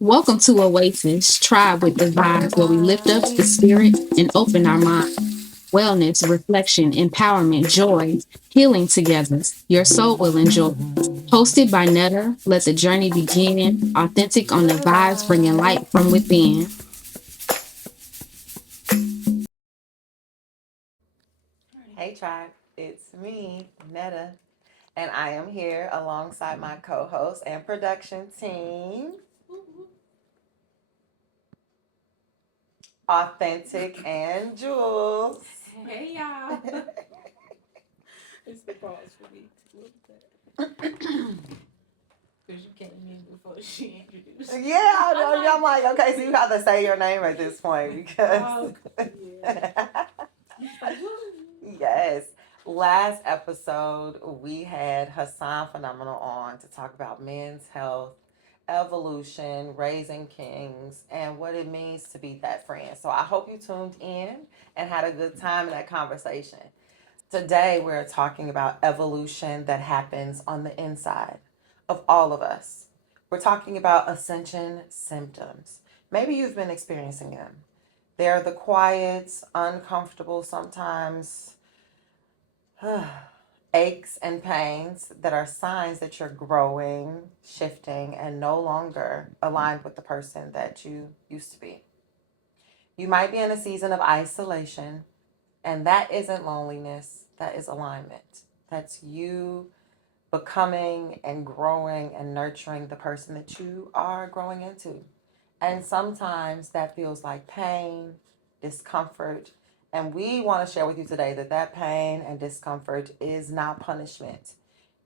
Welcome to Oasis, Tribe with the Vibes, where we lift up the spirit and open our mind. Wellness, reflection, empowerment, joy, healing together. Your soul will enjoy. Hosted by Netta, let the journey begin. Authentic on the vibes, bringing light from within. Hey tribe, it's me, Netta, and I am here alongside my co-host and production team, Awthentikk and Jewelz. Hey y'all. It's the pause for me. Because you came in before she introduced. Yeah, I'm like, okay, so you have to say your name at this point because. Oh, yeah. Yes. Last episode, we had Hassan Phenomenal on to talk about men's health, evolution, raising kings, and what it means to be that friend. So I hope you tuned in and had a good time in that conversation. Today, we're talking about evolution that happens on the inside of all of us. We're talking about ascension symptoms. Maybe you've been experiencing them. They're the quiet, uncomfortable, sometimes aches and pains that are signs that you're growing, shifting, and no longer aligned with the person that you used to be. You might be in a season of isolation, and that isn't loneliness, that is alignment. That's you becoming and growing and nurturing the person that you are growing into. And sometimes that feels like pain, discomfort. And we want to share with you today that that pain and discomfort is not punishment.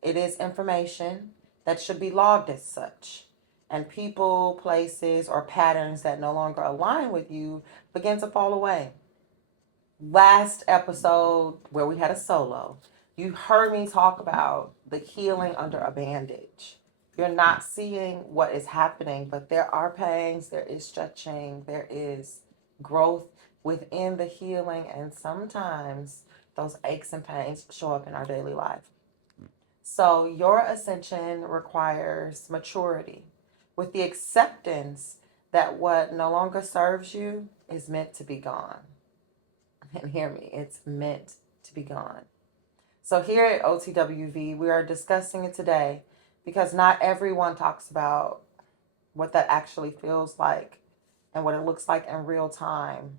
It is information that should be logged as such. And people, places, or patterns that no longer align with you begin to fall away. Last episode, where we had a solo, you heard me talk about the healing under a bandage. You're not seeing what is happening, but there are pains, there is stretching, there is growth within the healing, and sometimes those aches and pains show up in our daily life. So, your ascension requires maturity with the acceptance that what no longer serves you is meant to be gone. And hear me, it's meant to be gone. So here at OTWV, we are discussing it today because not everyone talks about what that actually feels like and what it looks like in real time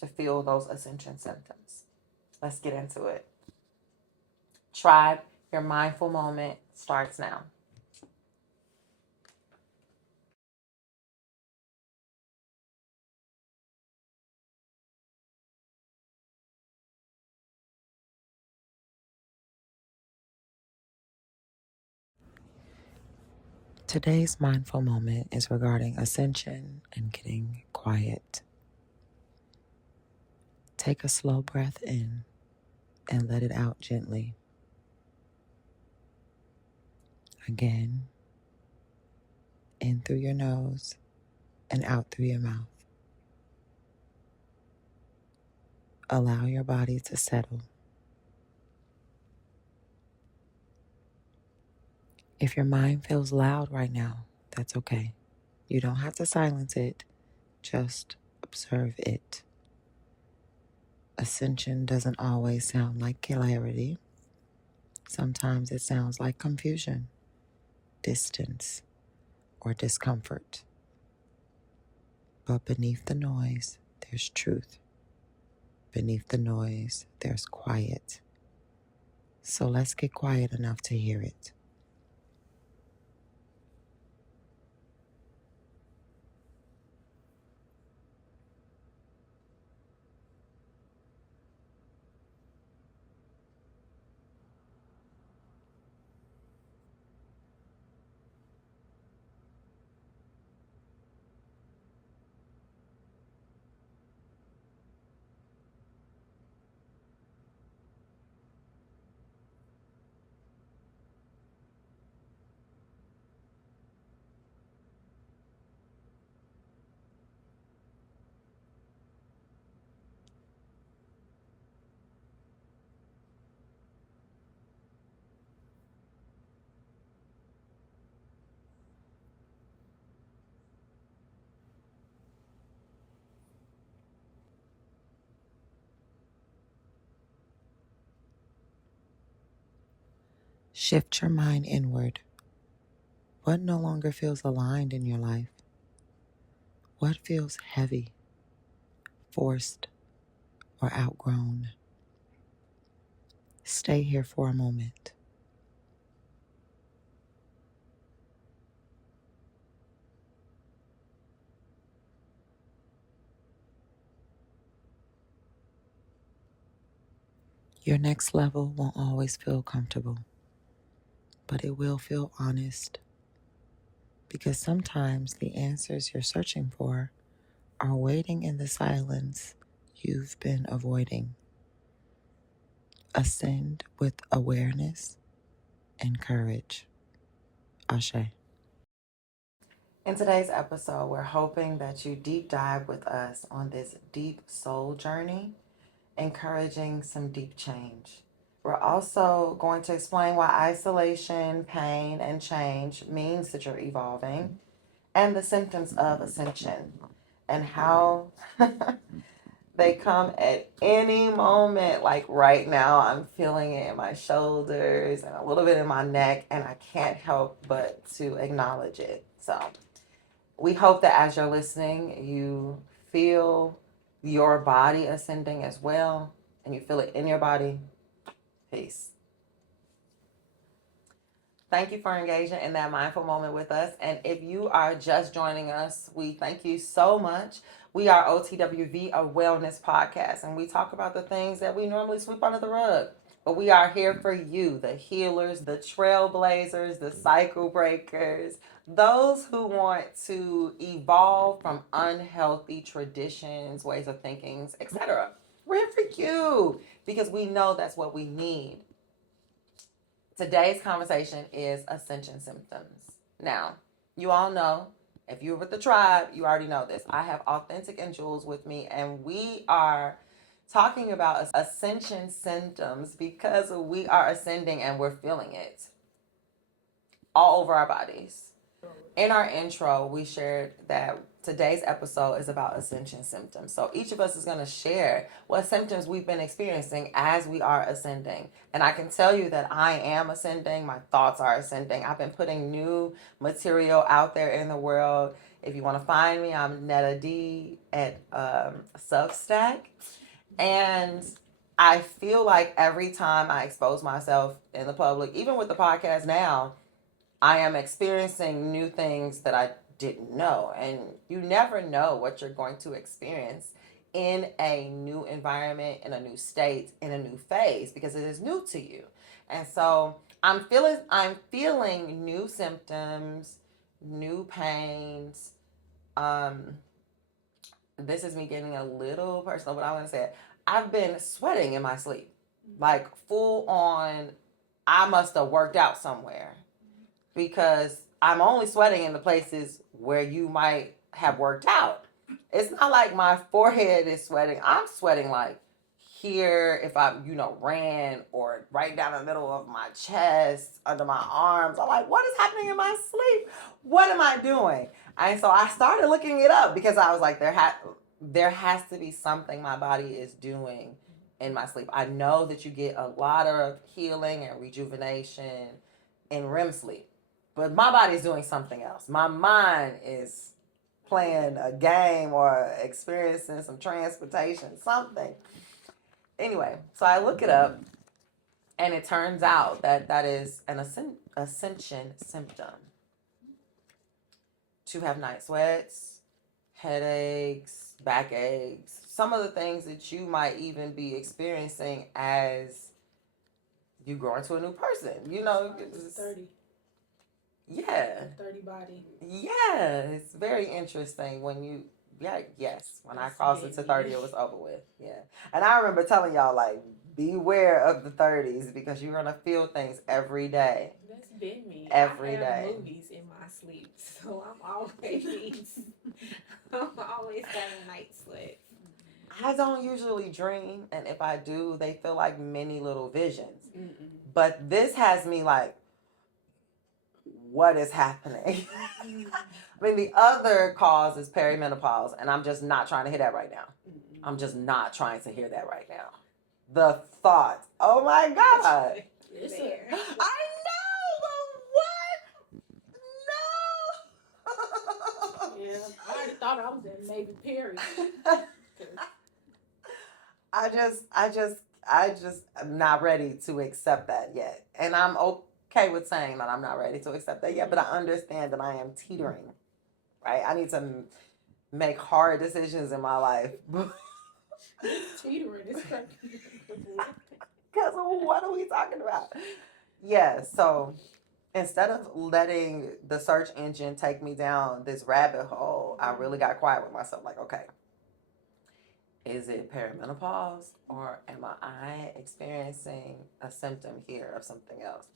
to feel those ascension symptoms. Let's get into it. Tribe, your mindful moment starts now. Today's mindful moment is regarding ascension and getting quiet. Take a slow breath in and let it out gently. Again, in through your nose and out through your mouth. Allow your body to settle. If your mind feels loud right now, that's okay. You don't have to silence it, just observe it. Ascension doesn't always sound like clarity. Sometimes it sounds like confusion, distance, or discomfort. But beneath the noise, there's truth. Beneath the noise, there's quiet. So let's get quiet enough to hear it. Shift your mind inward. What no longer feels aligned in your life? What feels heavy, forced, or outgrown? Stay here for a moment. Your next level won't always feel comfortable, but it will feel honest, because sometimes the answers you're searching for are waiting in the silence you've been avoiding. Ascend with awareness and courage. Ashe. In today's episode, we're hoping that you deep dive with us on this deep soul journey, encouraging some deep change. We're also going to explain why isolation, pain, and change means that you're evolving, and the symptoms of ascension, and how they come at any moment. Like right now, I'm feeling it in my shoulders and a little bit in my neck, and I can't help but to acknowledge it. So we hope that as you're listening, you feel your body ascending as well, and you feel it in your body. Peace. Thank you for engaging in that mindful moment with us. And if you are just joining us, we thank you so much. We are OTWV, a wellness podcast, and we talk about the things that we normally sweep under the rug. But we are here for you, the healers, the trailblazers, the cycle breakers, those who want to evolve from unhealthy traditions, ways of thinking, etc. We're here for you because we know that's what we need. Today's conversation is Ascension symptoms. Now, you all know, if you're with the tribe, you already know this. I have Awthentikk and Jewelz with me, and we are talking about Ascension symptoms because we are ascending and we're feeling it all over our bodies. In our intro, we shared that today's episode is about ascension symptoms. So each of us is going to share what symptoms we've been experiencing as we are ascending. And I can tell you that I am ascending. My thoughts are ascending. I've been putting new material out there in the world. If you want to find me, I'm Netta D at Substack. And I feel like every time I expose myself in the public, even with the podcast now, I am experiencing new things that I didn't know. And you never know what you're going to experience in a new environment, in a new state, in a new phase, because it is new to you. And so I'm feeling new symptoms, new pains. This is me getting a little personal, but I want to say it. I've been sweating in my sleep, like full on. I must have worked out somewhere, because I'm only sweating in the places where you might have worked out. It's not like my forehead is sweating. I'm sweating like here, if I, ran, or right down the middle of my chest, under my arms. I'm like, what is happening in my sleep? What am I doing? And so I started looking it up, because I was like, there has to be something my body is doing in my sleep. I know that you get a lot of healing and rejuvenation in REM sleep, but my body's doing something else. My mind is playing a game or experiencing some transportation, something. Anyway, so I look it up, and it turns out that is an ascension symptom. To have night sweats, headaches, backaches, some of the things that you might even be experiencing as you grow into a new person. 30. Yeah. 30 body. Yeah, it's very interesting when you, when I crossed into 30, it was over with. Yeah. And I remember telling y'all, like, beware of the 30s, because you're going to feel things every day. That's been me. Every I day. have movies in my sleep, so I'm always having night sweats. I don't usually dream, and if I do, they feel like many little visions. Mm-mm. But this has me like, what is happening? I mean, the other cause is perimenopause, and I'm just not trying to hear that right now. I'm just not trying to hear that right now. The thought, oh my God. It's there. I thought I was in Navy Perry. I just am not ready to accept that yet. And I'm okay with saying that I'm not ready to accept that yet, but I understand that I am teetering, right? I need to make hard decisions in my life. Teetering is crazy. Because what are we talking about? Yeah, so instead of letting the search engine take me down this rabbit hole, I really got quiet with myself. Like, okay, is it perimenopause or am I experiencing a symptom here of something else?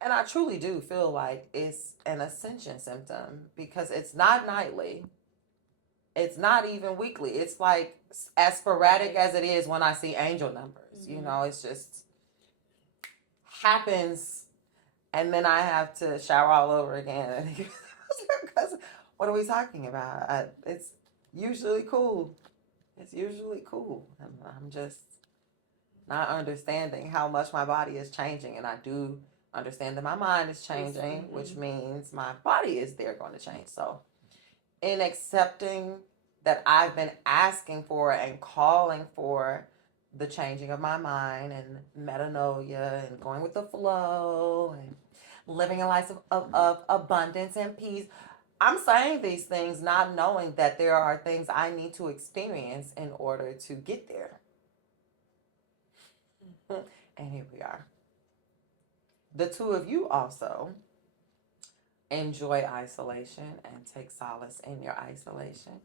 And I truly do feel like it's an ascension symptom because it's not nightly. It's not even weekly. It's like as sporadic as it is when I see angel numbers. You know, it's just happens and then I have to shower all over again. Because what are we talking about? It's usually cool. It's usually cool. I'm just not understanding how much my body is changing. And I do understand that my mind is changing, which means my body is there going to change. So, in accepting that I've been asking for and calling for the changing of my mind and metanoia and going with the flow and living a life of abundance and peace, I'm saying these things not knowing that there are things I need to experience in order to get there. And here we are. The two of you also enjoy isolation and take solace in your isolation.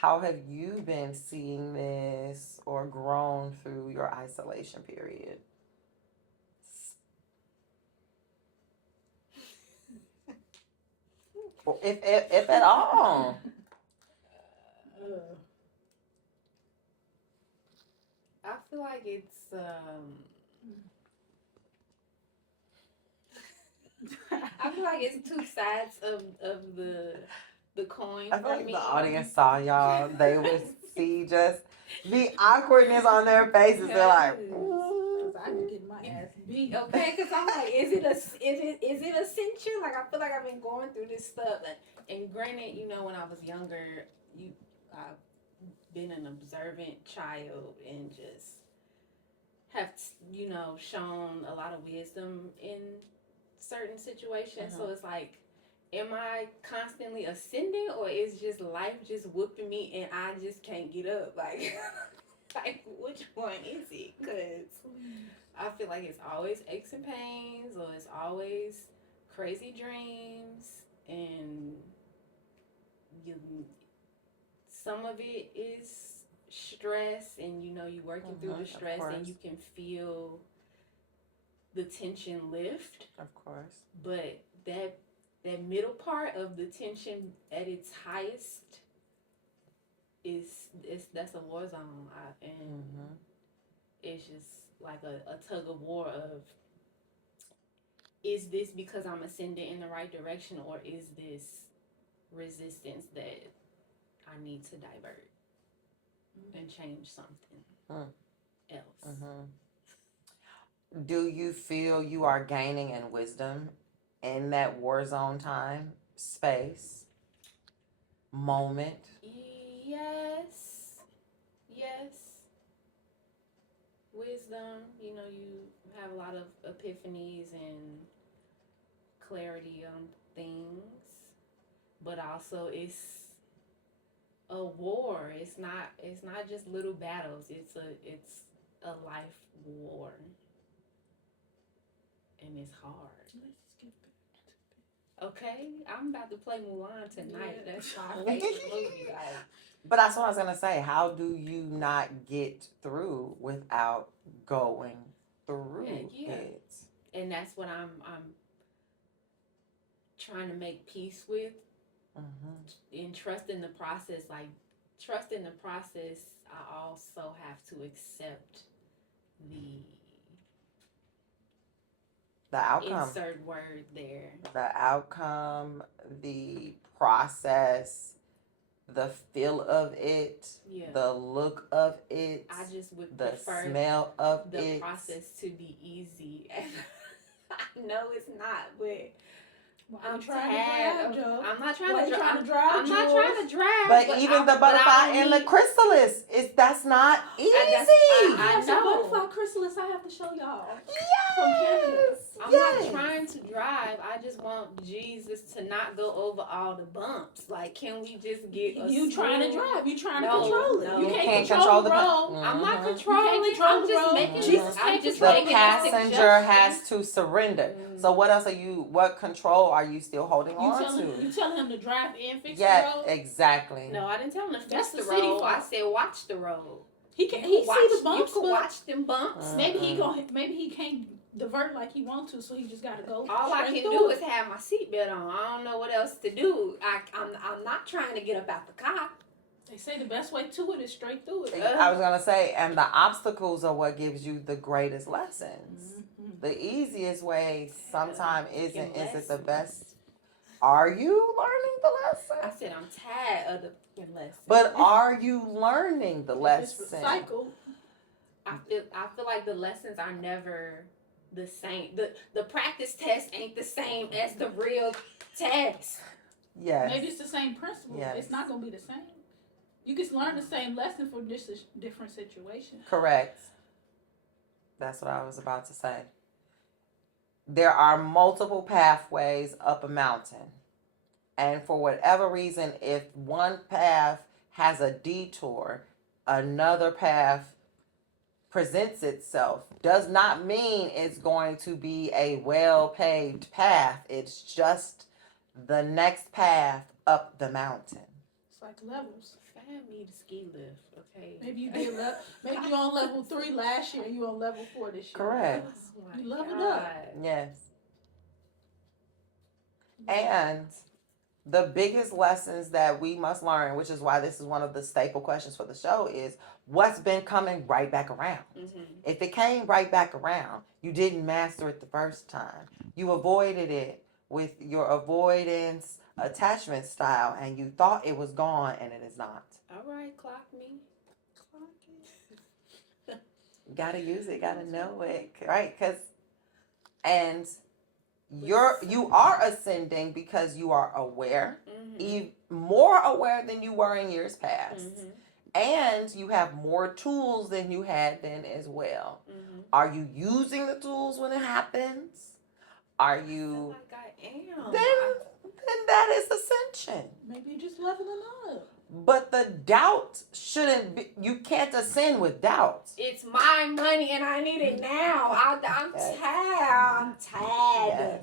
How have you been seeing this or grown through your isolation period? If at all. I feel like it's I feel like it's two sides of the coin. I feel for like me. the audience saw y'all. They would see just the awkwardness on their faces. They're like, I can get my ass beat. Okay, because I'm like, is it Ascension? Like, I feel like I've been going through this stuff, and granted, you know, when I was younger, I've been an observant child and just have, you know, shown a lot of wisdom in certain situations. So it's like, am I constantly ascending, or is just life just whooping me and I just can't get up? Like, like which one is it? Because I feel like it's always aches and pains, or it's always crazy dreams, and some of it is stress, and you know you're working through the stress, and you can feel the tension lift. Of course. But that middle part of the tension at its highest that's a war zone, and it's just like a tug of war of, is this because I'm ascending in the right direction, or is this resistance that I need to divert and change something else? Do you feel you are gaining in wisdom in that war zone time, space, moment? Yes. Wisdom, you know, you have a lot of epiphanies and clarity on things, but also it's a war. It's not just little battles. It's a life war, and it's hard. Okay, I'm about to play Mulan tonight. Yeah. That's my favorite movie, guys. But that's what I was gonna say. How do you not get through without going through it? And that's what I'm trying to make peace with, and trust in the process. Like, trust in the process, I also have to accept the outcome. Insert word there. The outcome, the process, the feel of it, the look of it. I just would the prefer smell of the process to be easy. I know it's not, but I'm trying to tired. drive, Joe. I'm not trying Why to you drive. trying to drive, I'm not Jewelz? trying to drive. But even the butterfly and the chrysalis, that's not easy. I So know. butterfly chrysalis, I have to show y'all. Yes. I'm yes. not trying to drive. I just want Jesus to not go over all the bumps. Like, can we just get a You trying to smooth- drive? You trying No, to control it? no. You You can't control the road. I'm not Mhm. controlling. You can't control I'm the just road. making. Jesus I'm can't just control The making a passenger suggestion. has to surrender. So what else what control are you still holding on You to? telling him to drive and fix the Yeah, road? exactly. No, I didn't tell him to That's fix the the city road. I fault. said watch the road. He can. You He can watch, see the bumps, you can but watch them bumps. maybe he can't divert like he wants to, so he just got to go. All I straight can through do it. is have my seatbelt on. I don't know what else to do. I'm not trying to get up out the car. They say the best way to it is straight through it. I was gonna say, and the obstacles are what gives you the greatest lessons. Mhm. The easiest way sometimes isn't the lessons. best. Are you learning the lesson? I said I'm tired of the fucking lesson. But are you learning the If it's lesson? recycled. I feel like the lessons are never the same. The practice test ain't the same as the real test. Yes. Maybe it's the same principle. Yes. It's not gonna be the same. You can learn the same lesson for just a different situation. Correct. That's what I was about to say. There are multiple pathways up a mountain. And for whatever reason, if one path has a detour, another path presents itself, does not mean it's going to be a well-paved path. It's just the next path up the mountain. It's like levels. Find me the ski lift, okay? Maybe you did. Maybe you on level 3 last year. You on level 4 this year. Correct. Oh my You leveled God. up. Yes. And the biggest lessons that we must learn, which is why this is one of the staple questions for the show, is what's been coming right back around. Mm-hmm. If it came right back around, you didn't master it the first time. You avoided it with your avoidance attachment style, and you thought it was gone, and it is not. All right, clock me. Gotta use it, gotta know it, right? And you are ascending because you are aware, Mm-hmm. more aware than you were in years past. Mm-hmm. And you have more tools than you had then as well. Mm-hmm. Are you using the tools when it happens? Are I feel you? like I am. Then that is ascension. Maybe you're just leveling up. But the doubt shouldn't be. You can't ascend with doubt. It's my money and I need it now. I'm Yes. tired. I'm tired.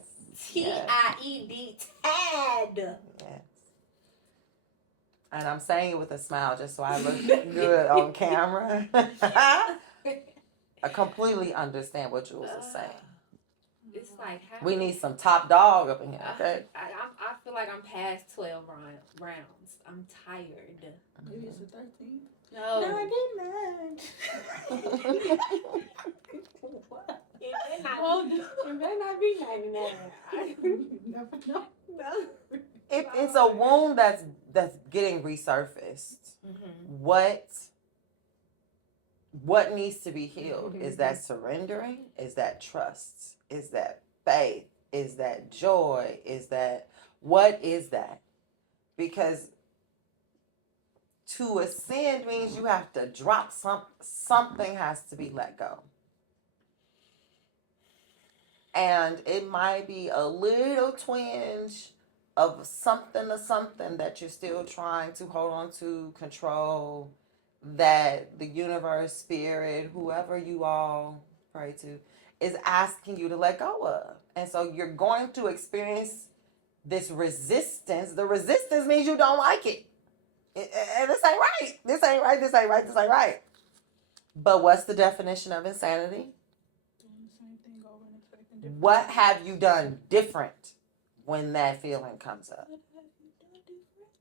Yes. Tied. Tired. Yes. And I'm saying it with a smile just so I look good on camera. I completely understand what Jewelz is saying. It's like how We need some top dog up in here, okay? I feel like I'm past 12 rounds. I'm tired. Maybe it's the 13th. No. I didn't. What? It Well, better not be 99. you never know. No. If it's a wound that's getting resurfaced, what needs to be healed? Is that surrendering? Is that trust? Is that faith? Is that joy? What is that? Because to ascend means you have to drop something has to be let go. And it might be a little twinge of something or something that you're still trying to hold on to, control, that the universe, spirit, whoever you all pray to, is asking you to let go of. And so you're going to experience this resistance. The resistance means you don't like it. And this ain't right. This ain't right. This ain't right. This ain't right. But what's the definition of insanity? Doing the same thing over and expecting different. What have you done different when that feeling comes up? What have you done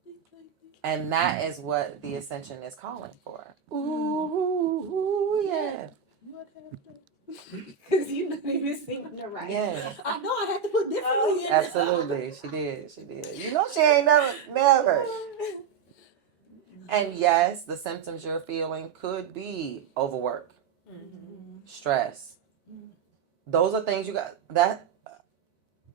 differently? And that is what the ascension is calling for. Ooh, yeah. What have you? Because you didn't even sing the right. Yeah. I know I had to put differently in. Absolutely. She did. You know she ain't never. And yes, the symptoms you're feeling could be overwork, stress. Those are things you got. That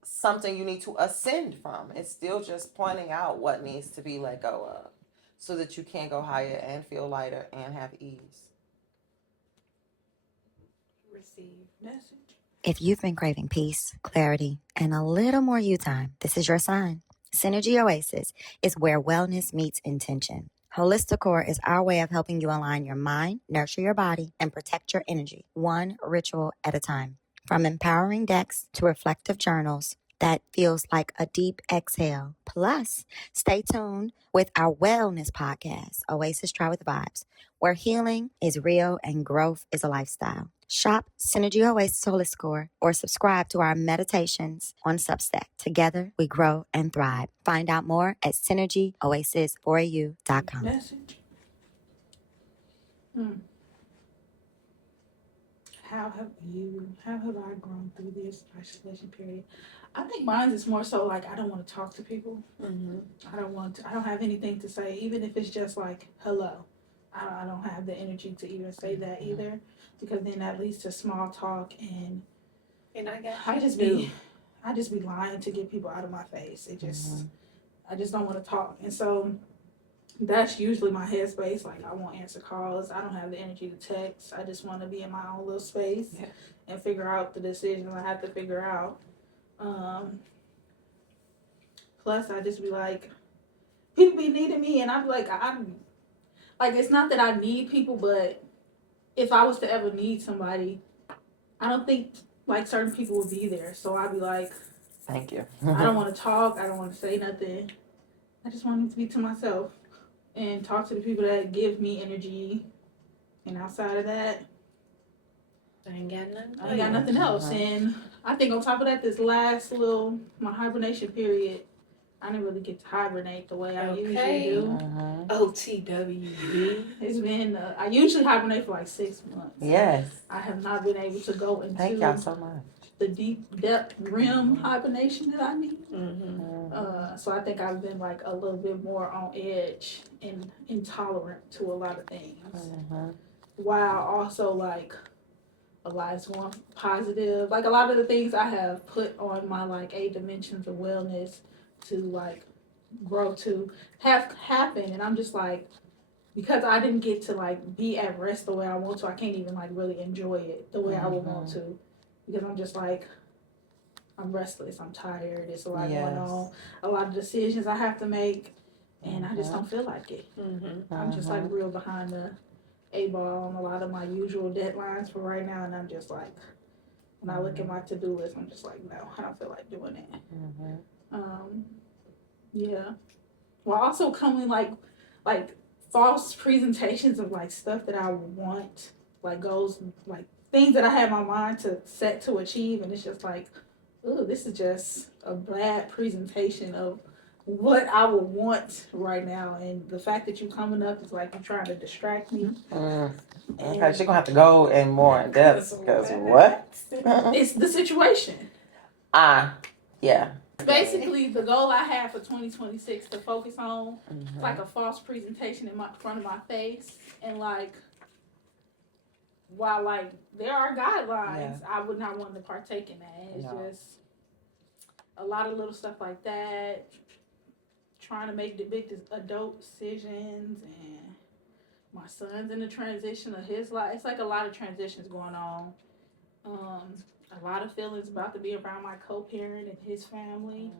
something you need to ascend from. It's still just pointing out what needs to be let go of so that you can go higher and feel lighter and have ease. Receive message. If you've been craving peace, clarity, and a little more you time, this is your sign. Synergy Oasis is where wellness meets intention. Holistic Core is our way of helping you align your mind, nurture your body, and protect your energy, one ritual at a time. From empowering decks to reflective journals, that feels like a deep exhale. Plus, stay tuned with our wellness podcast, Oasis Try with Vibes, where healing is real and growth is a lifestyle. Shop Synergy Oasis Holistic Core or subscribe to our meditations on Substack. Together, we grow and thrive. Find out more at synergyoasis4u.com. Message. How have I grown through this isolation period? I think mine is more so like I don't want to talk to people. Mm-hmm. I don't have anything to say, even if it's just like hello. I don't have the energy to even say that either, because then that leads to small talk, and I just be lying to get people out of my face. I just don't want to talk, and so that's usually my headspace. Like, I won't answer calls. I don't have the energy to text. I just want to be in my own little space and figure out the decisions I have to figure out. Plus, I just be like, people be needing me, and I'm like, it's not that I need people, but if I was to ever need somebody, I don't think like certain people would be there. So I'd be like, thank you. I don't want to talk. I don't want to say nothing. I just want to be to myself and talk to the people that give me energy. And outside of that, I ain't got nothing. I ain't got nothing else. And I think on top of that, this last my hibernation period, I didn't really get to hibernate the way I usually do. OTWV. It's been, I usually hibernate for like 6 months. Yes. I have not been able to go into Thank y'all so much. the deep depth REM hibernation that I need. Mm-hmm. So I think I've been like a little bit more on edge and intolerant to a lot of things. While also like a lot is going positive. Like a lot of the things I have put on my like 8 dimensions of wellness to like grow to have happened, and I'm just like, because I didn't get to like be at rest the way I want to, I can't even like really enjoy it the way I would want to, because I'm just like, I'm restless, I'm tired, it's a lot going on, a lot of decisions I have to make, and I just don't feel like it. I'm just like real behind the 8 ball on a lot of my usual deadlines for right now, and I'm just like, when I look at my to-do list, I'm just like, no, I don't feel like doing it. Yeah. While also coming like false presentations of like stuff that I want, like goals, like things that I have my mind to set to achieve, and it's just like, oh, this is just a bad presentation of what I would want right now, and the fact that you coming up is like you're trying to distract me. Okay, she's gonna have to go in more in depth, because what? It's the situation. Yeah. Basically, the goal I have for 2026 to focus on, like a false presentation in front of my face, and like, while like there are guidelines, I would not want to partake in that. It's just a lot of little stuff like that. Trying to make the big adult decisions, and my son's in the transition of his life. It's like a lot of transitions going on. A lot of feelings about to be around my co-parent and his family,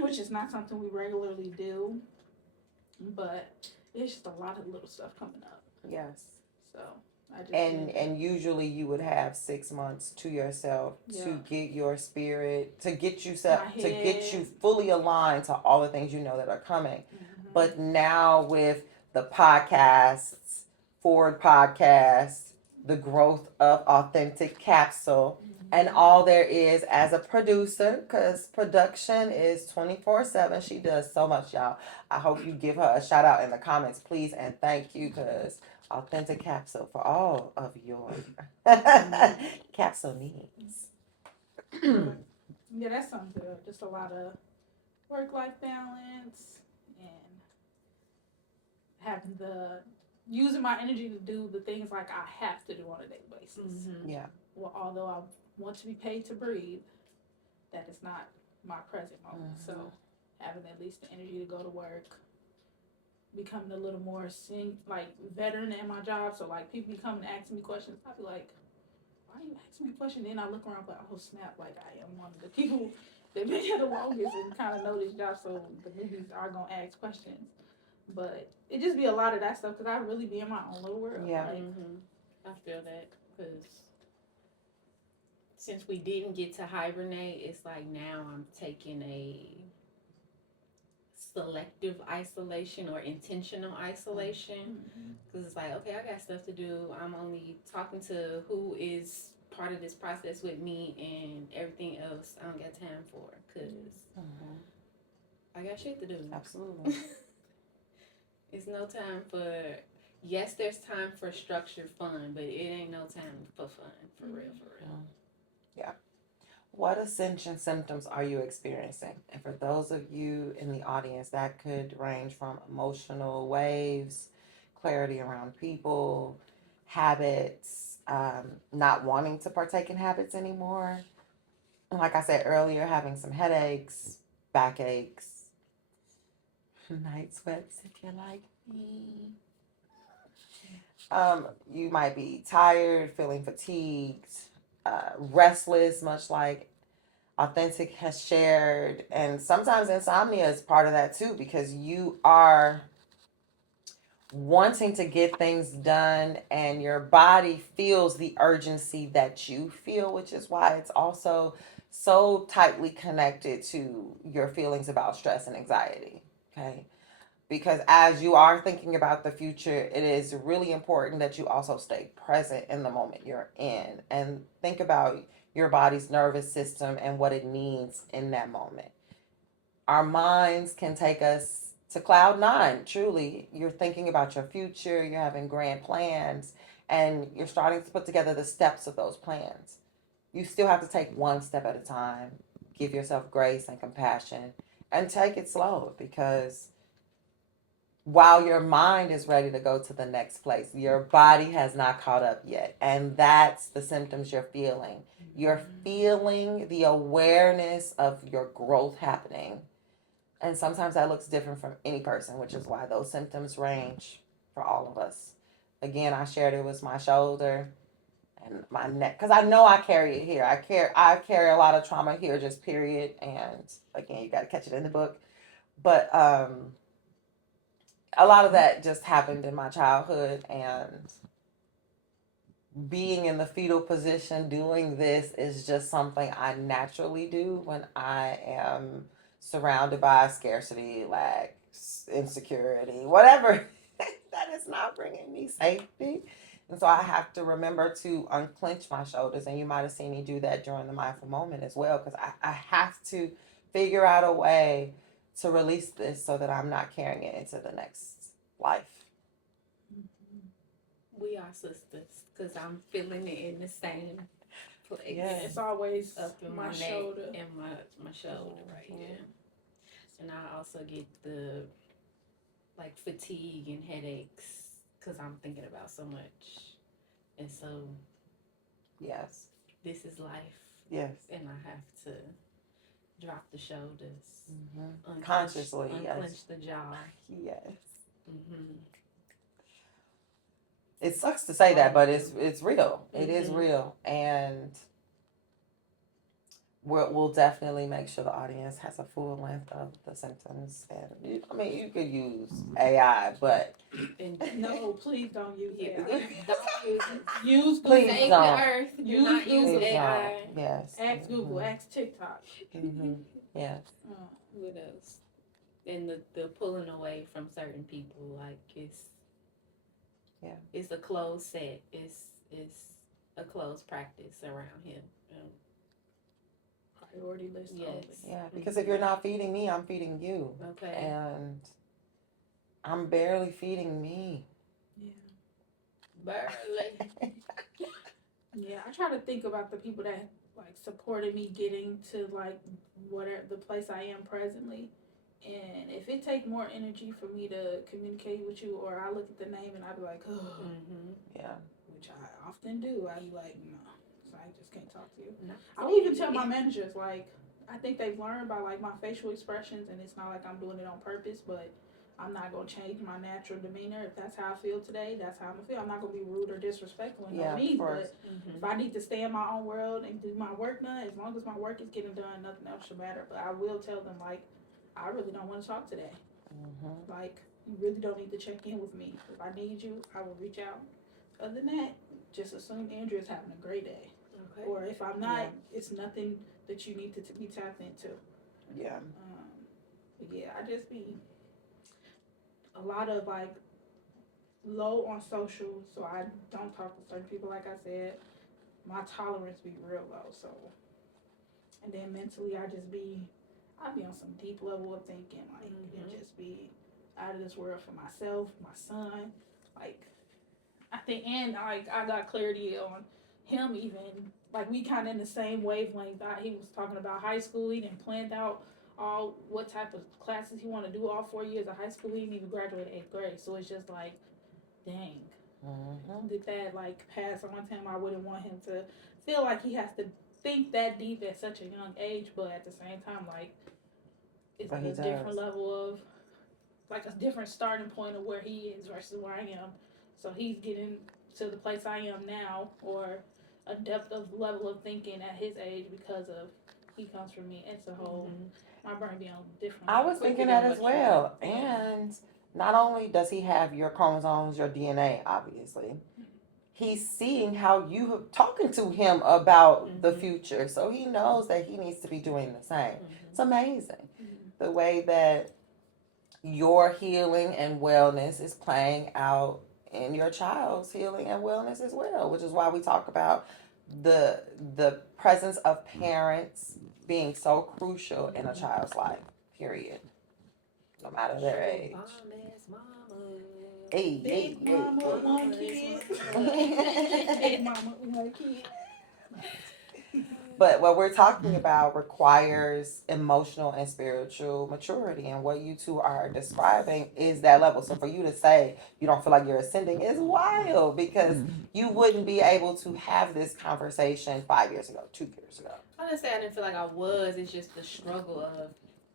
which is not something we regularly do, but it's just a lot of little stuff coming up. Yes. So I just and usually you would have 6 months to yourself to get your spirit, to get you fully aligned to all the things you know that are coming. But now with the podcasts, Forward Podcast, the growth of Awthentikk Capsule, and all there is as a producer, because production is 24/7. She does so much, y'all. I hope you give her a shout out in the comments, please, and thank you, because Awthentikk Capsule for all of your capsule needs. Yeah, that sounds good. Just a lot of work-life balance and having using my energy to do the things like I have to do on a daily basis. Yeah. Well, although I want to be paid to breathe, that is not my present moment. So having at least the energy to go to work, becoming a little more veteran at my job. So like people be coming and asking me questions, I'll be like, why are you asking me a question? Then I look around, but oh snap, like I am one of the people that been here the longest and kind of know this job. So the newbies are gonna ask questions, but it just be a lot of that stuff because I really be in my own little world. Yeah. Like, I feel that because since we didn't get to hibernate, it's like now I'm taking a selective isolation or intentional isolation because it's like, okay, I got stuff to do. I'm only talking to who is part of this process with me, and everything else I don't got time for because I got shit to do. Absolutely. It's no time for, yes, there's time for structured fun, but it ain't no time for fun, for real. Yeah. What ascension symptoms are you experiencing? And for those of you in the audience, that could range from emotional waves, clarity around people, habits, not wanting to partake in habits anymore. And like I said earlier, having some headaches, backaches, night sweats if you're like me. You might be tired, feeling fatigued, restless, much like Awthentikk has shared. And sometimes insomnia is part of that too, because you are wanting to get things done and your body feels the urgency that you feel, which is why it's also so tightly connected to your feelings about stress and anxiety. Okay. Because as you are thinking about the future, it is really important that you also stay present in the moment you're in and think about your body's nervous system and what it needs in that moment. Our minds can take us to cloud nine, truly. You're thinking about your future, you're having grand plans, and you're starting to put together the steps of those plans. You still have to take one step at a time, give yourself grace and compassion, and take it slow, because while your mind is ready to go to the next place, your body has not caught up yet. And that's the symptoms you're feeling. You're feeling the awareness of your growth happening. And sometimes that looks different from any person, which is why those symptoms range for all of us. Again, I shared it was my shoulder and my neck, because I know I carry it here. I carry a lot of trauma here, just period. And again, you got to catch it in the book. But a lot of that just happened in my childhood, and being in the fetal position doing this is just something I naturally do when I am surrounded by scarcity, lack, insecurity, whatever that is not bringing me safety. And so I have to remember to unclench my shoulders, and you might have seen me do that during the mindful moment as well, because I have to figure out a way to release this so that I'm not carrying it into the next life. We are sisters, because I'm feeling it in the same place. Yeah. it's always Up in my neck shoulder. and my shoulder right here. And I also get the like fatigue and headaches because I'm thinking about so much. And so Yes. this is life. Yes. And I have to drop the shoulders. Mm-hmm. Consciously, unclench yes. the jaw. Yes. Mm-hmm. It sucks to say that, but it's real. It is Mhm. real. And we'll definitely make sure the audience has a full length of the symptoms. And I mean, you could use AI, but No, please don't use Yeah, AI. don't use it. Use Please Google. Save don't. the earth. Do Use not use Google. Please AI. don't. Yes. Ask Google. Ask TikTok. Mm-hmm. Yes. What else? And the pulling away from certain people, like it's a closed set. It's a closed practice around here. Priority list. Yes. Only. Yeah, because if you're not feeding me, I'm feeding you. Okay. And I'm barely feeding me. Yeah. Barely. Yeah, I try to think about the people that like supported me getting to like whatever the place I am presently. And if it take more energy for me to communicate with you, or I look at the name and I be like, oh, Yeah. which I often do, I be like, no, so I just can't talk to you. No. I will even tell my managers, like, I think they've learned by like my facial expressions, and it's not like I'm doing it on purpose, but I'm not gonna change my natural demeanor. If that's how I feel today, that's how I'm gonna feel. I'm not gonna be rude or disrespectful in no means, but if I need to stay in my own world and do my work done, as long as my work is getting done, nothing else should matter. But I will tell them like, I really don't want to talk today. Like, you really don't need to check in with me. If I need you, I will reach out. Other than that, just assume Andrea is having a great day. Okay. Or if I'm not, it's nothing that you need to be tapped into. Yeah. But yeah, I just be a lot of like low on social, so I don't talk to certain people. Like I said, my tolerance be real low. So, and then mentally, I be on some deep level of thinking, like and just be out of this world for myself, my son, like. I think, and I got clarity on him even. Like, we kind of in the same wavelength. He was talking about high school. He didn't plan out all what type of classes he want to do all 4 years of high school. He didn't even graduate 8th grade. So it's just like, dang. Did that, like, pass on to him? I wouldn't want him to feel like he has to think that deep at such a young age. But at the same time, like, it's like a different level of, like, a different starting point of where he is versus where I am. So he's getting to the place I am now, or a depth of level of thinking at his age because of he comes from me. It's a whole my brain be on different. I was thinking that as well. And not only does he have your chromosomes, your DNA, obviously, he's seeing how you are talking to him about the future. So he knows that he needs to be doing the same. It's amazing the way that your healing and wellness is playing out in your child's healing and wellness as well, which is why we talk about the presence of parents being so crucial in a child's life, period, no matter their age. Big mama, one kid. Big mama, one kid. But what we're talking about requires emotional and spiritual maturity, and what you two are describing is that level. So for you to say you don't feel like you're ascending is wild, because you wouldn't be able to have this conversation 5 years ago, 2 years ago. I didn't say I didn't feel like I was. It's just the struggle of,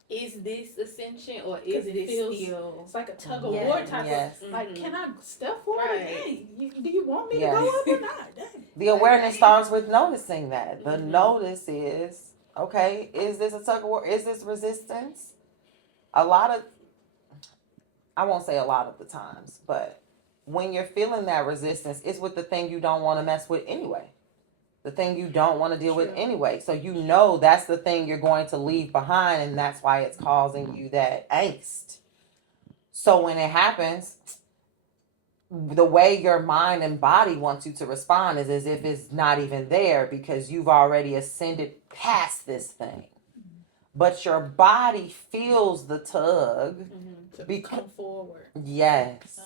is this ascension or is this still? It's like a tug of war type of. Like, can I step forward? Right. Hey, do you want me to go up or not? Dang. The awareness starts with noticing that. The notice is, okay, is this a tug of war? Is this resistance? I won't say a lot of the times, but when you're feeling that resistance, it's with the thing you don't want to mess with anyway. The thing you don't want to deal with anyway. So you know that's the thing you're going to leave behind, and that's why it's causing you that angst. So when it happens, the way your mind and body wants you to respond is as if it's not even there, because you've already ascended past this thing. But your body feels the tug to come forward. Yes.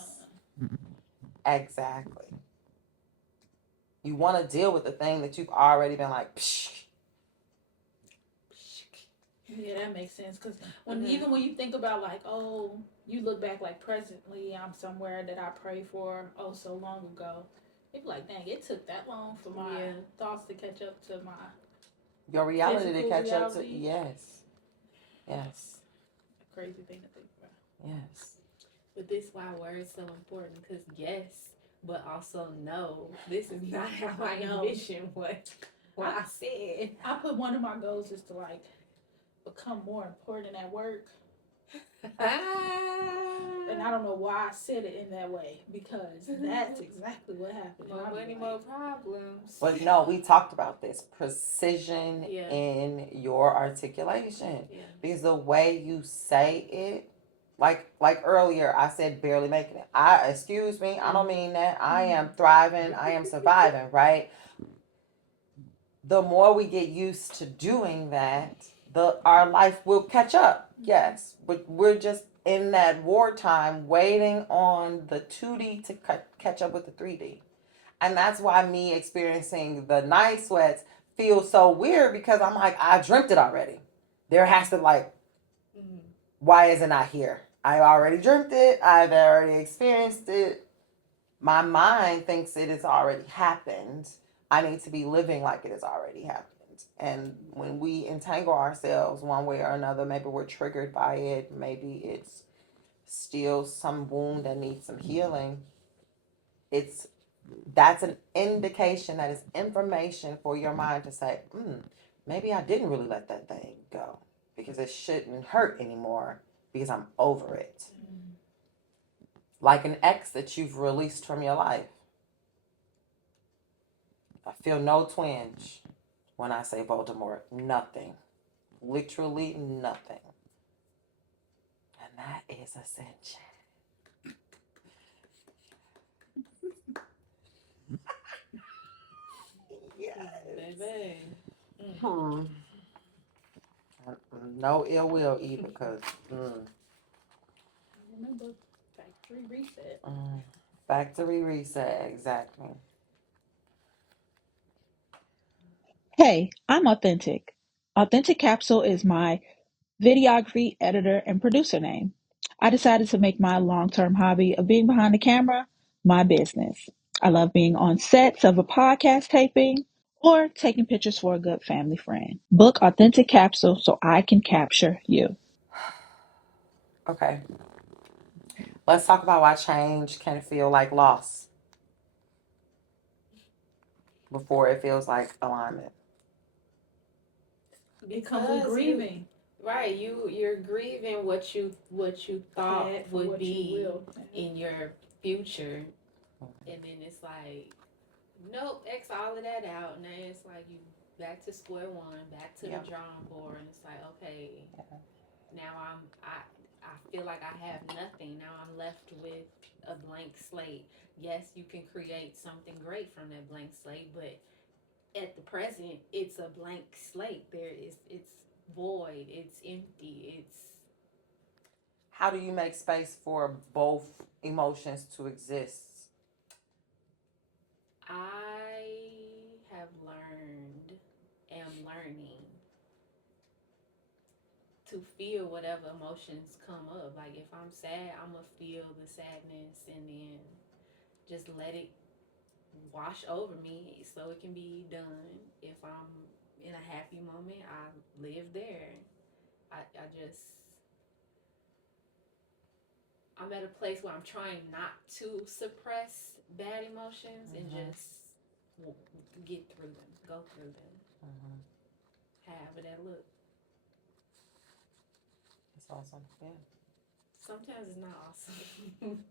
Exactly. You want to deal with the thing that you've already been like, psh. Yeah, that makes sense. Because even when you think about, like, oh, you look back, like, presently, I'm somewhere that I prayed for, so long ago. You'd be like, dang, it took that long for my thoughts to catch up to my... Your reality to catch up to... Yes. Yes. A crazy thing to think about. Yes. But this is why words so important, because yes, but also no, this is not how I envision what I said. I put one of my goals is to, like, become more important at work. And I don't know why I said it in that way, because that's exactly what happened. More money, more problems. But no, we talked about this precision in your articulation, because the way you say it, like earlier, I said barely making it. Excuse me, I don't mean that. I am thriving. I am surviving. Right. The more we get used to doing that, our life will catch up. Yes, but we're just in that wartime waiting on the 2D to catch up with the 3D. And that's why me experiencing the night sweats feels so weird, because I'm like, I dreamt it already. There has to, like, why is it not here? I already dreamt it. I've already experienced it. My mind thinks it has already happened. I need to be living like it has already happened. And when we entangle ourselves one way or another, maybe we're triggered by it, maybe it's still some wound that needs some healing. That's an indication, that is information for your mind to say, maybe I didn't really let that thing go because it shouldn't hurt anymore because I'm over it. Like an ex that you've released from your life. I feel no twinge when I say Voldemort. Nothing. Literally nothing. And that is Ascension. Yes. Baby. No ill will either, because Remember, factory reset. factory reset, exactly. Hey, I'm Awthentikk. Authentic Capsule is my videography editor and producer name. I decided to make my long-term hobby of being behind the camera my business. I love being on sets of a podcast taping or taking pictures for a good family friend. Book Authentic Capsule so I can capture you. Okay. Let's talk about why change can feel like loss before it feels like alignment. Because grieving. Right, you're grieving what you thought would be in your future, and then it's like, nope, X all of that out. Now it's like you back to square one, back to the drawing board, and it's like, okay, now I feel like I have nothing. Now I'm left with a blank slate. Yes, you can create something great from that blank slate, but at the present, it's a blank slate. It's void. It's empty. How do you make space for both emotions to exist? I have am learning to feel whatever emotions come up. Like if I'm sad, I'm gonna feel the sadness and then just let it wash over me so it can be done. If I'm in a happy moment, I live there. I'm at a place where I'm trying not to suppress bad emotions and just get through them, go through them, however that look. That's awesome. Yeah. Sometimes it's not awesome,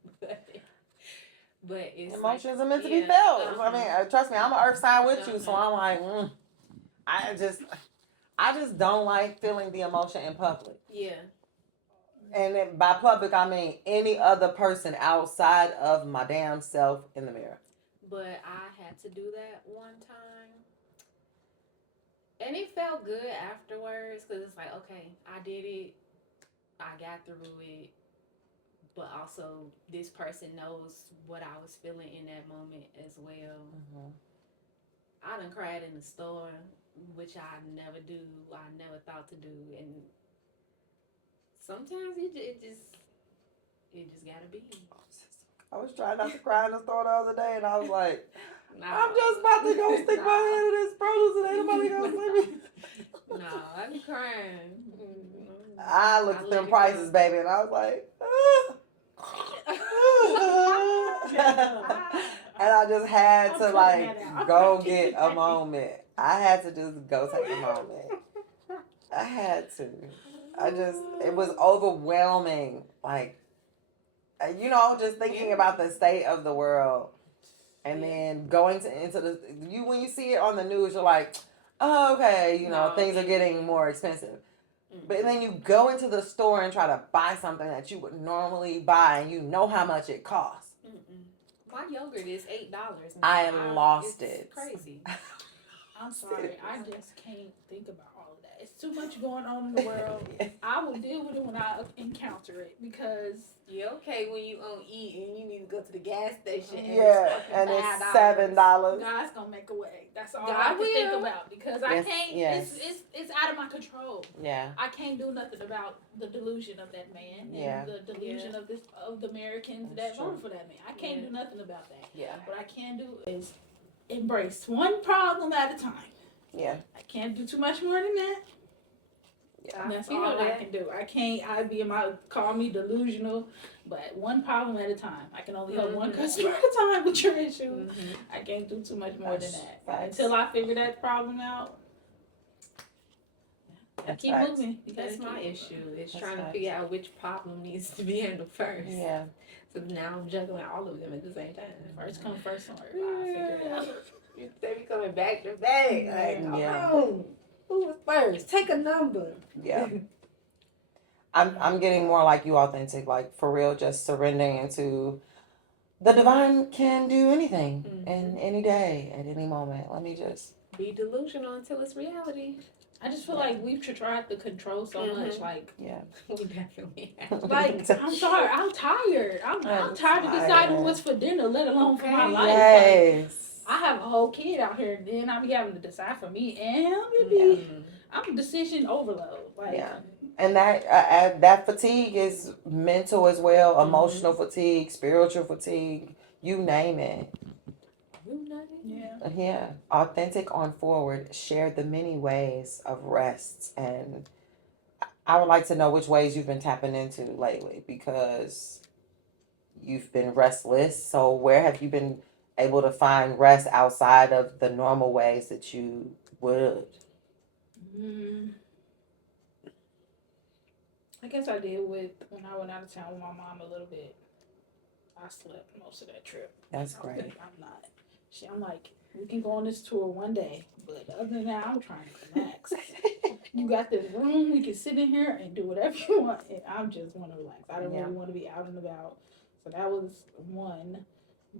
but it's emotions are meant to be felt. I mean, trust me, I'm an earth sign with you, so I'm like, I just don't like feeling the emotion in public. Yeah. And then by public, I mean any other person outside of my damn self in the mirror. But I had to do that one time. And it felt good afterwards because it's like, okay, I did it. I got through it. But also, this person knows what I was feeling in that moment as well. I done cried in the store, which I never do. I never thought to do. And sometimes it just gotta be. I was trying not to cry in the store the other day, and I was like, I'm just about to go stick my hand in this produce, and ain't nobody gonna see me. No, I be crying. I looked at them prices, baby, and I was like, and I just had to like go get a moment. I had to just go take a moment. I had to. It was overwhelming. Like, just thinking about the state of the world. And then going into when you see it on the news, you're like, oh, okay, things are getting more expensive. But then you go into the store and try to buy something that you would normally buy, and you know how much it costs. My yogurt is $8. I lost it. Crazy. I'm sorry, I just can't think about all of that. It's too much going on in the world. I will deal with it when I encounter it because you're okay when you eat and you need to go to the gas station. And it's $7. God's gonna make a way. That's all I can think about because I can't. Yes. It's out of my control. Yeah. I can't do nothing about the delusion of that man and the delusion of the Americans that voted for that man. I can't do nothing about that. Yeah. What I can do is embrace one problem at a time. Yeah. I can't do too much more than that. Yeah. That's all I can do. I'd be call me delusional, but one problem at a time. I can only help one customer at a time with your issue. I can't do too much more than that. Until I figure that problem out, I keep moving. That's my issue. It's trying to figure out which problem needs to be handled first. Yeah. So now I'm juggling all of them at the same time. First come, first serve. I figure it out. You say we coming back to back. Like, oh, who was first? Take a number. Yeah. I'm getting more like you, authentic, like for real, just surrendering into the divine can do anything and any day, at any moment. Let me just be delusional until it's reality. I just feel like we've tried to control so much. Like, we definitely have. Like, I'm sorry, I'm tired. I'm tired of deciding what's for dinner, let alone for my life. Yes. Like, I have a whole kid out here, and then I'll be having to decide for me, and I'm decision overload. Like, and that fatigue is mental as well, emotional fatigue, spiritual fatigue, you name it. Yeah. Authentic on Forward shared the many ways of rest, and I would like to know which ways you've been tapping into lately, because you've been restless. So where have you been able to find rest outside of the normal ways that you would? I guess I did when I went out of town with my mom a little bit. I slept most of that trip. That's great. I'm like, we can go on this tour one day, but other than that, I'm trying to relax. You got this room, we can sit in here and do whatever you want, and I just want to relax. I don't really want to be out and about. So that was one.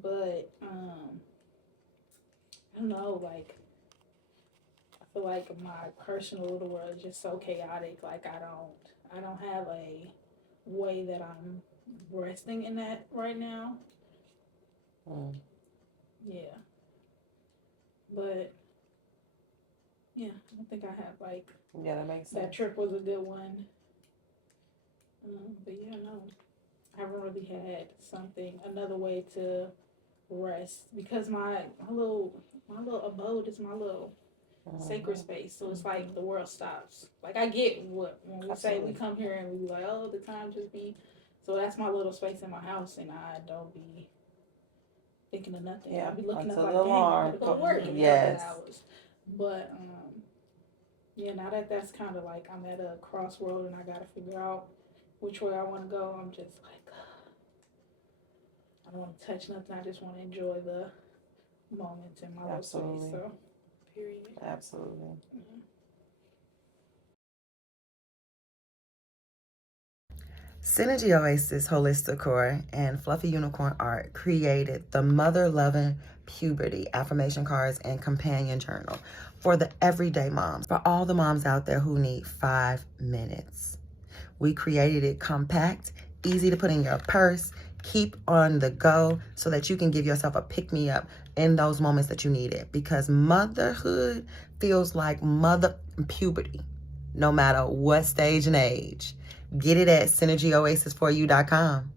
But I don't know, like, I feel like my personal little world is just so chaotic. Like, I don't have a way that I'm resting in that right now. Yeah. But yeah, I think I have like. Yeah, that makes sense. That trip was a good one. But yeah, no, I haven't really had another way to rest, because my little abode is my little sacred space. So it's like the world stops. Like, I get when we say we come here and we be like, oh, the time just be. So that's my little space in my house, and I don't be thinking of nothing. Yeah, I'll be looking up like, dang, I gotta go to work in a couple hours. But yeah, now that's kind of like I'm at a crossroad and I gotta figure out which way I want to go. I'm just like, I don't want to touch nothing. I just want to enjoy the moments in my little space. So, period. Absolutely. Synergy Oasis Holistic Core and Fluffy Unicorn Art created the Mother Loving Puberty Affirmation Cards and Companion Journal for the everyday moms, for all the moms out there who need 5 minutes. We created it compact, easy to put in your purse, keep on the go, so that you can give yourself a pick-me-up in those moments that you need it, because motherhood feels like mother puberty, no matter what stage and age. Get it at synergyoasisforyou.com.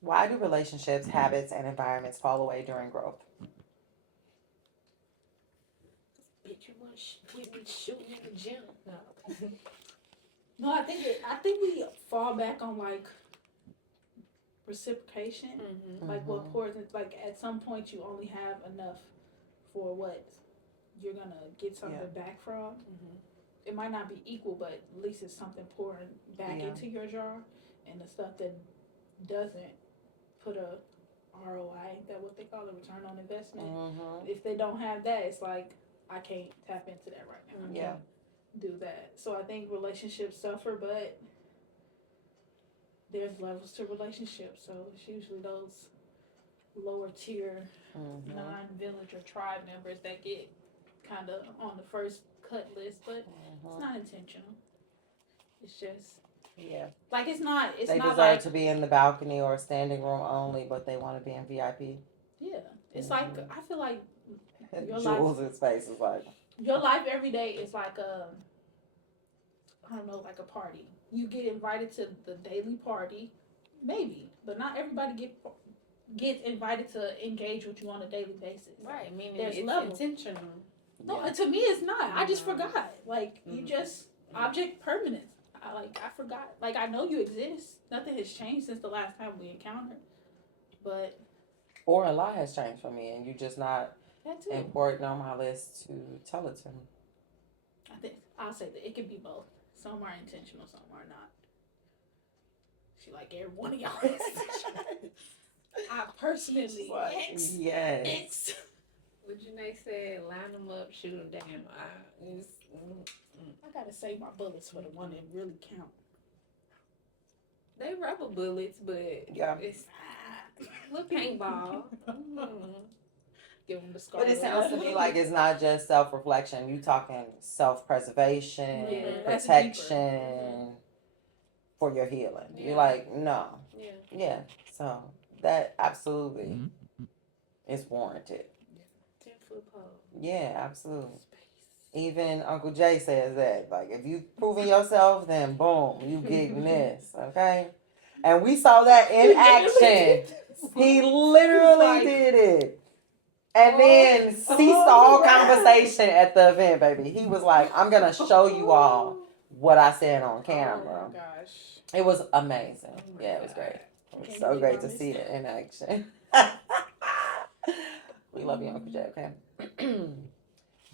Why do relationships, habits, and environments fall away during growth? Bitch, you want to shoot me in the gym? No. No, I think we fall back on like reciprocation. Like what pours in, like at some point you only have enough for what you're gonna get something back from. It might not be equal, but at least it's something pouring back into your jar. And the stuff that doesn't put a ROI, that what they call a return on investment. If they don't have that, it's like, I can't tap into that right now. I can't do that. So I think relationships suffer, but there's levels to relationships. So it's usually those lower tier non-village or tribe members that get kind of on the first cut list, but it's not intentional. It's just like it's not they not deserve like to be in the balcony or standing room only, but they want to be in VIP. Yeah, it's like I feel like your Jewelz' face is like your life every day is like I don't know, like a party. You get invited to the daily party maybe, but not everybody gets invited to engage with you on a daily basis. Right. Meaning There's it's levels. intentional. No, to me it's not. I just No. forgot. Like you just object permanence. I forgot. Like I know you exist. Nothing has changed since the last time we encountered. But Or a lot has changed for me, and you just not that's it. important on my list to tell it to me. I think I'll say that it could be both. Some are intentional, some are not. She like every one of y'all. I personally, Yes. What Janae said, line them up, shoot them down. I gotta save my bullets for the one that really count. They rubber bullets, but Yeah. it's little paintball. Give them the scar. But it sounds to me like it's not just self-reflection. You talking self-preservation, that's protection for your healing. Yeah. You're like, no. Yeah. Yeah. So that absolutely is warranted. 10-foot pole. Yeah, absolutely. Even Uncle Jay says that. Like, if you proving yourself, then boom, you getting this. Okay? And we saw that in action. He literally did it. And then ceased all conversation at the event, baby. He was like, I'm going to show you all what I said on camera. Oh my gosh. It was amazing. Yeah, it was great. It was so great to see it in action. We love you, Uncle Jay, okay?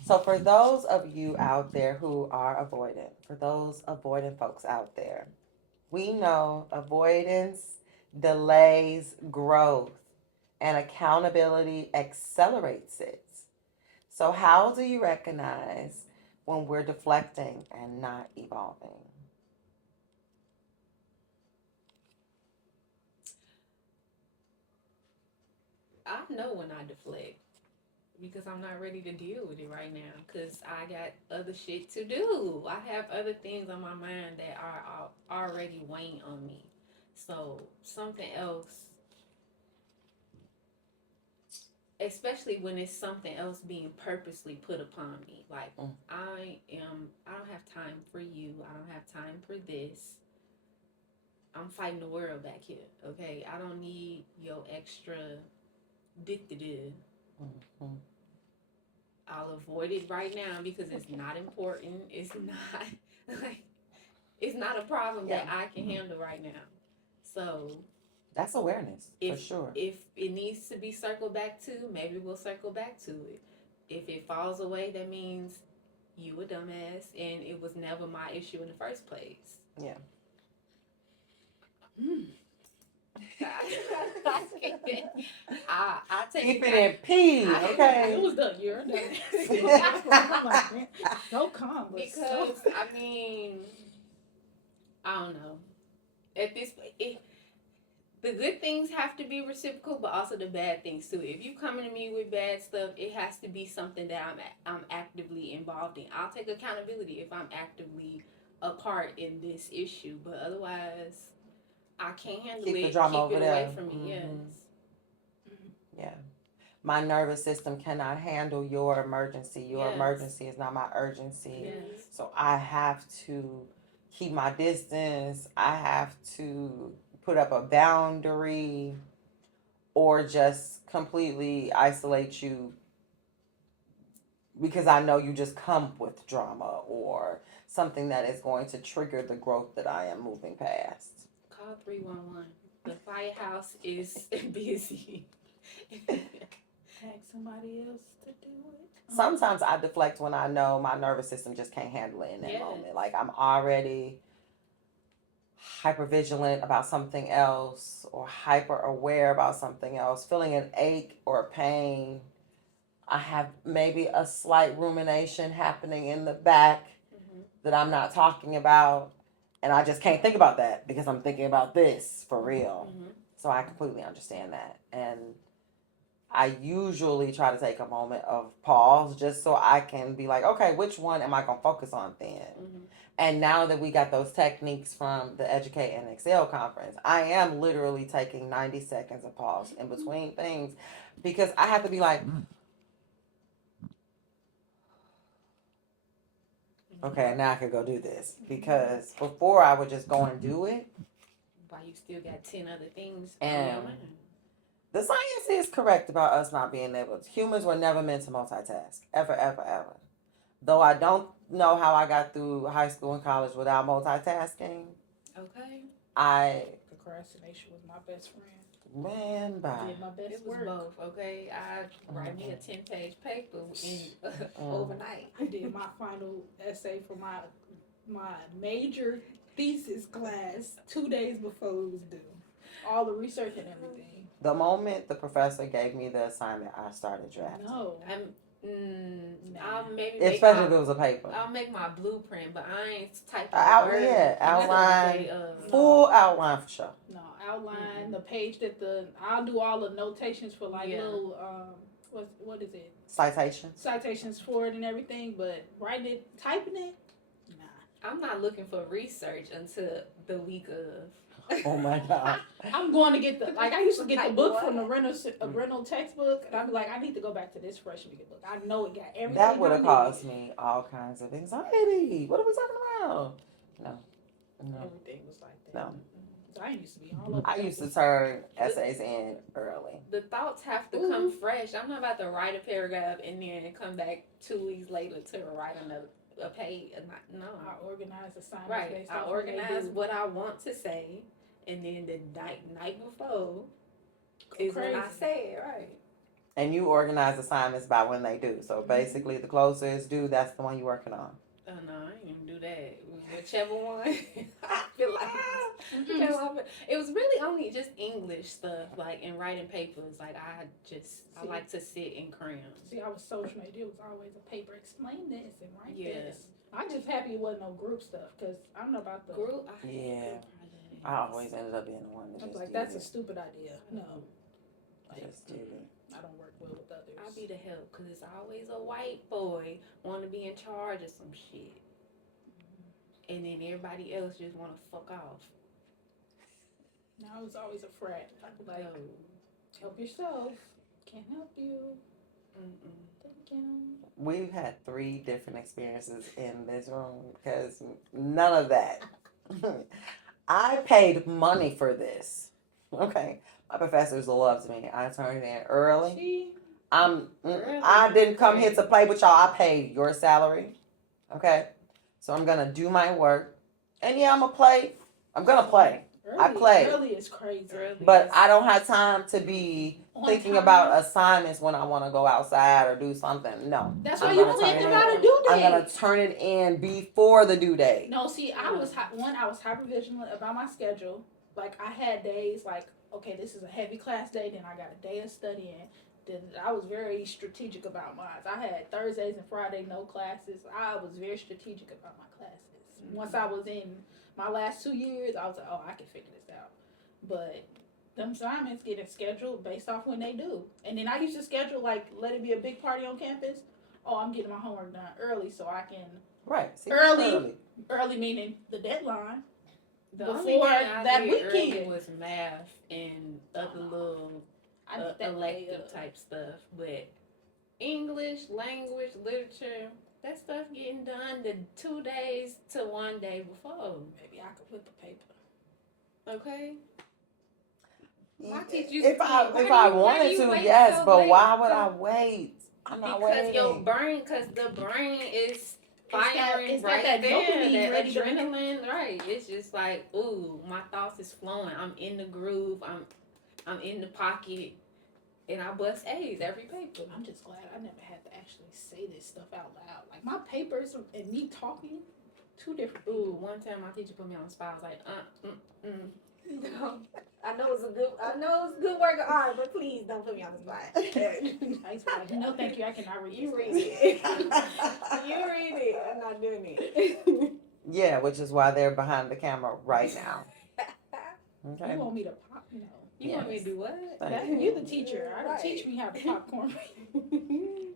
So for those of you out there who are avoidant, for those avoidant folks out there, we know avoidance delays growth and accountability accelerates it. So how do you recognize when we're deflecting and not evolving? I know when I deflect because I'm not ready to deal with it right now because I got other shit to do. I have other things on my mind that are already weighing on me. So something else, especially when it's something else being purposely put upon me. Like I don't have time for you. I don't have time for this. I'm fighting the world back here. Okay, I don't need your extra dictative. Mm-hmm. I'll avoid it right now because it's not important. It's not like it's not a problem that I can handle right now. So that's awareness for sure. If it needs to be circled back to, maybe we'll circle back to it. If it falls away, that means you a dumbass and it was never my issue in the first place. Yeah. I take keep it in peace, okay? It was the year. So calm. Because I mean, I don't know. At this, the good things have to be reciprocal, but also the bad things too. If you coming to me with bad stuff, it has to be something that I'm actively involved in. I'll take accountability if I'm actively a part in this issue, but otherwise, I can't handle keep it. The drama keep over it there. away from me. Mm-hmm. Yes. Yeah. My nervous system cannot handle your emergency. Your emergency is not my urgency. Yes. So I have to keep my distance. I have to put up a boundary or just completely isolate you because I know you just come with drama or something that is going to trigger the growth that I am moving past. Call 311. The firehouse is busy. Ask somebody else to do it. Sometimes I deflect when I know my nervous system just can't handle it in that moment. Like I'm already hypervigilant about something else or hyper aware about something else, feeling an ache or a pain. I have maybe a slight rumination happening in the back that I'm not talking about. And I just can't think about that because I'm thinking about this for real. So I completely understand that. And I usually try to take a moment of pause just so I can be like, okay, which one am I going to focus on then? And now that we got those techniques from the Educate and Excel conference, I am literally taking 90 seconds of pause in between things because I have to be like, okay, now I could go do this. Because before I would just go and do it. Why you still got 10 other things on your And mind? the science is correct about us not being able to. Humans were never meant to multitask. Ever, ever, ever. Though I don't know how I got through high school and college without multitasking. Okay. Procrastination was my best friend. Man, I bye. did my best It was work. both, okay? I write me a 10-page paper overnight. I did my final essay for my major thesis class 2 days before it was due. All the research and everything. The moment the professor gave me the assignment, I started drafting. No. I'll maybe Especially if it was a paper. I'll make my blueprint, but I ain't typing outline, full outline for sure. No, outline the page that I'll do all the notations for little what is it? Citations for it and everything, but typing it, nah. I'm not looking for research until the week of. Oh my God. I'm going to get I used to get the book from the rental textbook, and I'd be like, I need to go back to this freshman book. I know it got everything. That would have caused me all kinds of anxiety. What are we talking about? No. Everything was like that. No. So I used to be all over. I used to turn essays in early. The thoughts have to come fresh. I'm not about to write a paragraph and then come back 2 weeks later to write a page. No. I organize assignments. Right. I organize what I want to say, and then the night before is when I say it, right. And you organize assignments by when they do. So basically, the closer it's due, that's the one you're working on. Oh no, I ain't even do that. Whichever one, I feel like it was really only just English stuff, and writing papers. I like to sit and cram. See, I was social media. It was always a paper. Explain this and write this. I'm just happy it wasn't no group stuff because I don't know about the group. I always ended up being the one that just that's a stupid idea. No, just do it. I don't work well with others. I'll be the help because it's always a white boy want to be in charge of some shit. And then everybody else just want to fuck off. No, I was always a frat. I'd be like, help yourself. Can't help you. Thank you. We've had 3 different experiences in this room because none of that. I paid money for this. Okay. My professors loved me. I turned in early. See? I didn't come here to play with y'all. I paid your salary. Okay? So I'm going to do my work. And yeah, I'm going to play. I'm going to play. I play. Early is crazy. But I don't have time to be thinking about assignments when I want to go outside or do something. No. That's why you planned about a due date. I'm going to turn it in before the due date. No, see, I was hyper vigilant about my schedule. I had days okay, this is a heavy class day, then I got a day of studying. Then I was very strategic about mine. I had Thursdays and Friday no classes. I was very strategic about my classes. Once I was in my last 2 years, I was like, I can figure this out. But them assignments getting scheduled based off when they do. And then I used to schedule, let it be a big party on campus. I'm getting my homework done early so I can... Right. See, early meaning the deadline. Before that weekend was math and other little elective type stuff, but English, language, literature, that stuff getting done the 2 days to 1 day before. Maybe I could put the paper. Okay. If I wanted to, yes, but why would I wait? I'm not waiting. Because the brain is firing right there, that adrenaline, right? It's just ooh, my thoughts is flowing. I'm in the groove. I'm in the pocket, and I bust A's every paper. I'm just glad I never had to actually say this stuff out loud. My papers and me talking, 2 different people. Ooh, one time my teacher put me on the spot. I was No, I know it's a good work of art, but please don't put me on the spot. No, thank you. I cannot read. You read it. You read it. I'm not doing it. Yeah, which is why they're behind the camera right now. Okay. You want me to pop? No. You want me to do what? You're the teacher. Teach me how to popcorn.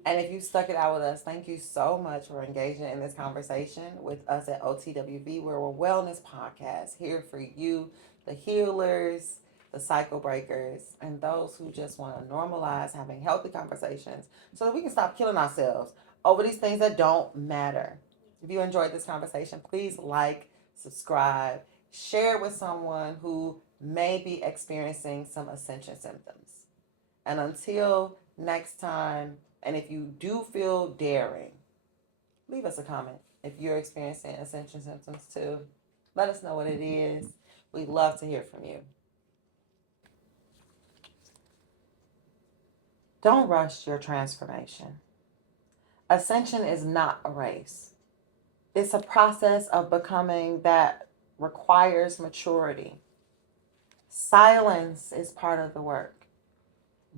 And if you stuck it out with us, thank you so much for engaging in this conversation with us at OTWV. We're a wellness podcast here for you, the healers, the cycle breakers, and those who just want to normalize having healthy conversations so that we can stop killing ourselves over these things that don't matter. If you enjoyed this conversation, please like, subscribe, Share it with someone who may be experiencing some Ascension symptoms. And until next time, and if you do feel daring, leave us a comment. If you're experiencing Ascension symptoms too, let us know what it is. We'd love to hear from you. Don't rush your transformation. Ascension is not a race. It's a process of becoming that requires maturity. Silence is part of the work.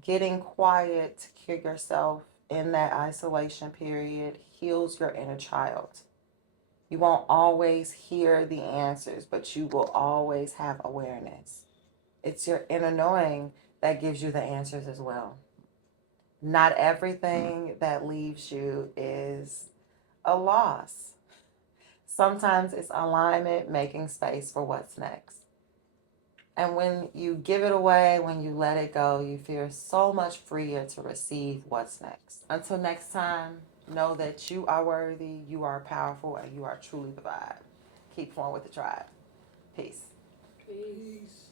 Getting quiet to cure yourself in that isolation period heals your inner child. You won't always hear the answers, but you will always have awareness. It's your inner knowing that gives you the answers as well. Not everything that leaves you is a loss. Sometimes it's alignment, making space for what's next. And when you give it away, when you let it go, you feel so much freer to receive what's next. Until next time, know that you are worthy, you are powerful, and you are truly the vibe. Keep flowing with the tribe. Peace. Peace.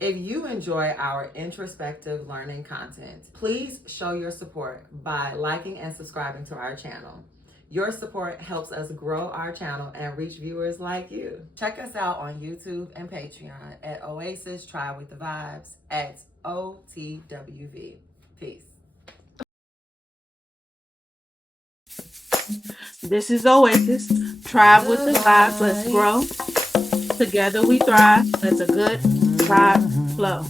If you enjoy our introspective learning content, please show your support by liking and subscribing to our channel. Your support helps us grow our channel and reach viewers like you. Check us out on YouTube and Patreon at Oasis Tribe with the Vibes at OTWV. Peace. This is Oasis, Tribe with the Vibes. Let's grow. Together we thrive. Let's a good tribe flow.